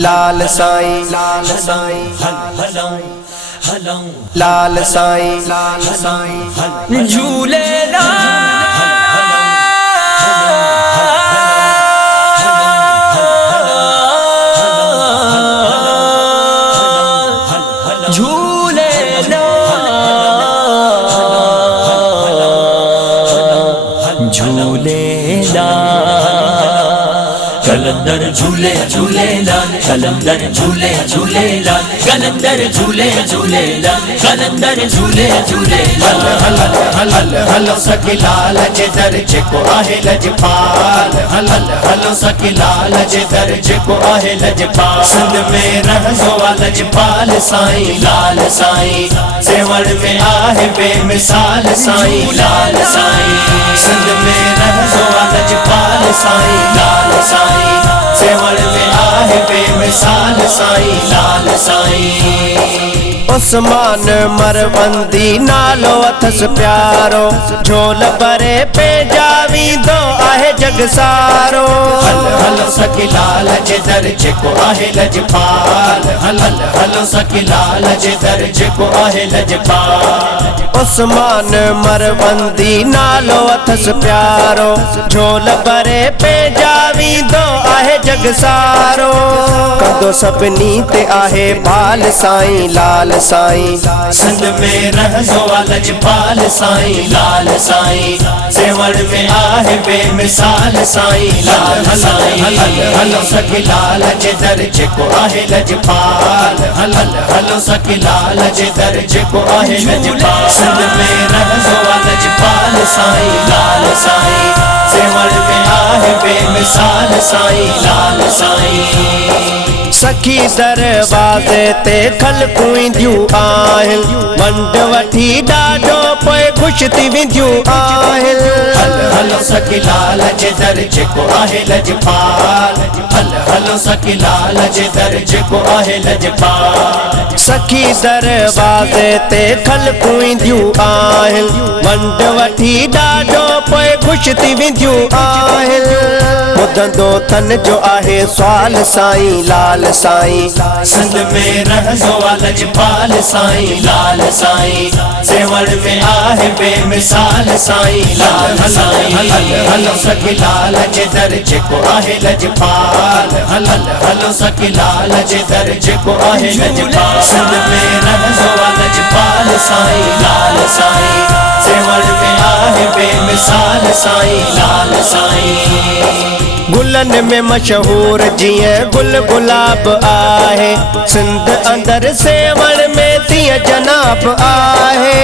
लाल साईं लाल साईं लाल साईं लाल साईं झूले कलंदर झूले झूले लाल कलंदर झूले झूले लाल कलंदर झूले झूले लाल कलंदर झूले झूले लाल हल हल हलो सखी लाल जे दर्जे को आहे लजपाल हल हलो सखी लाल जे दर्जे को आहे लजपाल सिंध में रहजो लजपाल साईं लाल साईं सेवण में आहे बेमिसाल साईं लाल साईं सिंध में रहजो लजपाल साईं लाल साईं सेवण में आहे बेमिसाल साईं लाल साईं उस्मान मरवंदी नालो अथस प्यारो झोल भरे पे जावींदो आहे जग सारो हलो सखी लाल जे दर्जे को आहे लजपाल हलो सखी लाल जे दर्जे को आहे लजपाल उस्मान मरवंदी नालो अथस प्यारो झोल भरे पे जावींदो आहे जग सारो कंदो सभिनी ते आहे बाल साईं लाल साईं सिंध में रहजो लजपाल साईं लाल साईं सेवण में आहे बेमिसाल साईं लाल साईं हलो सखी लाल जे दर्जे को आहे लजपाल हलो सखी लाल जे दर्जे को आहे लजपाल सिंध में रहजो लजपाल साईं लाल साईं सेवण में आहे बेमिसाल साईं लाल साईं सखी दरवाज़े ते खलकूं ईंदियूं आहिनि वंड वठी ॾाढो पोइ ख़ुशि थी वेंदियूं आहिनि हलो सखी लाल जे दर्जे को आहे लजपाल हलो सखी लाल जे दर्जे को आहे लजपाल सखी दरवाज़े ते खलकूं ईंदियूं आहिनि वंड वठी ॾाढो पोइ ख़ुशि थी वेंदियूं आहिनि ॿुधंदो तन जो आहे सवाल साईं लाल साईं सिंध में रहजो लजपाल साईं लाल साईं सेवण में आहे बेमिसाल साईं लाल साईं हलो सखी लाल जे दर्जे को आहे लजपाल हलो सखी लाल जे दर्जे को आहे लजपाल सिंध में रहजो लजपाल साईं लाल साईं सेवण में आहे बेमिसाल साईं लाल साईं गुलन में मशहूर जिए गुल गुलाब आहे सिंध अंदर सेवण में तीअं जनाब आहे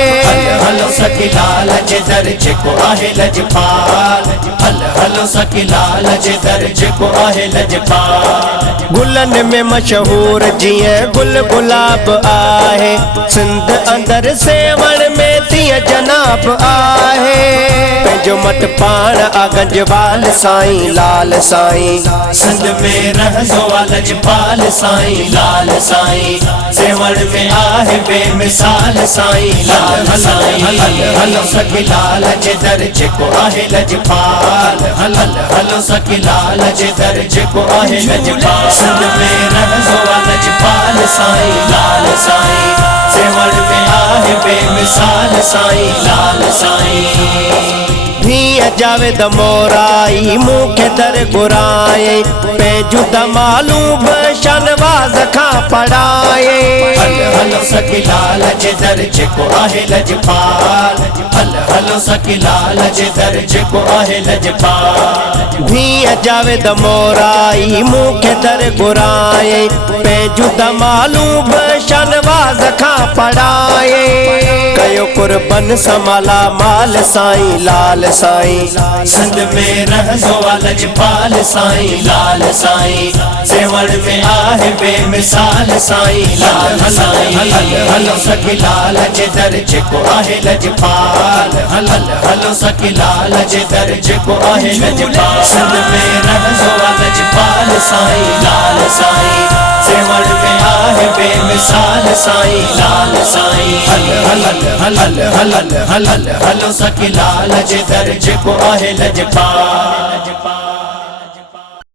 हलो सखी लाल जे दर्जे को आहे लजपाल हलो सखी लाल जे दर्जे को आहे लजपाल गुलन में मशहूर जिए गुल गुलाब आहे सिंध अंदर सेवण में तीअं जनाब आहे पंहिंजो मट पाण गंजवाल साईं लाल साईं सिंध में रहजो लजपाल साईं लाल साईं सेवण में आहे बेमिसाल साईं लाल साईं हलो सखी लाल जे दर्जे को आहे लजपाल हलो सखी लाल जे दर्जे को आहे लजपाल सिंध में रहजो लजपाल साईं लाल साईं सेवण में आहे बेमिसाल साईं लाल साईं जावेद मोराई मूंखे दर घुराए पंहिंजूं दमालूं बि शनवाज़ खां पढ़ाए हलो सखी लाल जे दर्जे को आहे लजपाल हलो सखी लाल जे दर्जे को आहे लजपाल भीअ जावेद मोराई मूंखे दर घुराए पंहिंजूं दमालूं बि शनवाज़ खां पढ़ाए कयो कुर्बन समाला माल साईं लाल साईं सिंध में रहजो लजपाल साईं लाल साईं सेवण में आहे बेमिसाल साईं लाल साईं हलो सखी लाल जे दर्जे को आहे लजपाल हलो सखी लाल जे दर्जे को आहे लजपाल सिंध में रहजो लजपाल साईं लाल साईं सेवण में आहे बेमिसाल साईं लाल साईं हलो सखी लाल जे दर्जे को आहे लजपाल।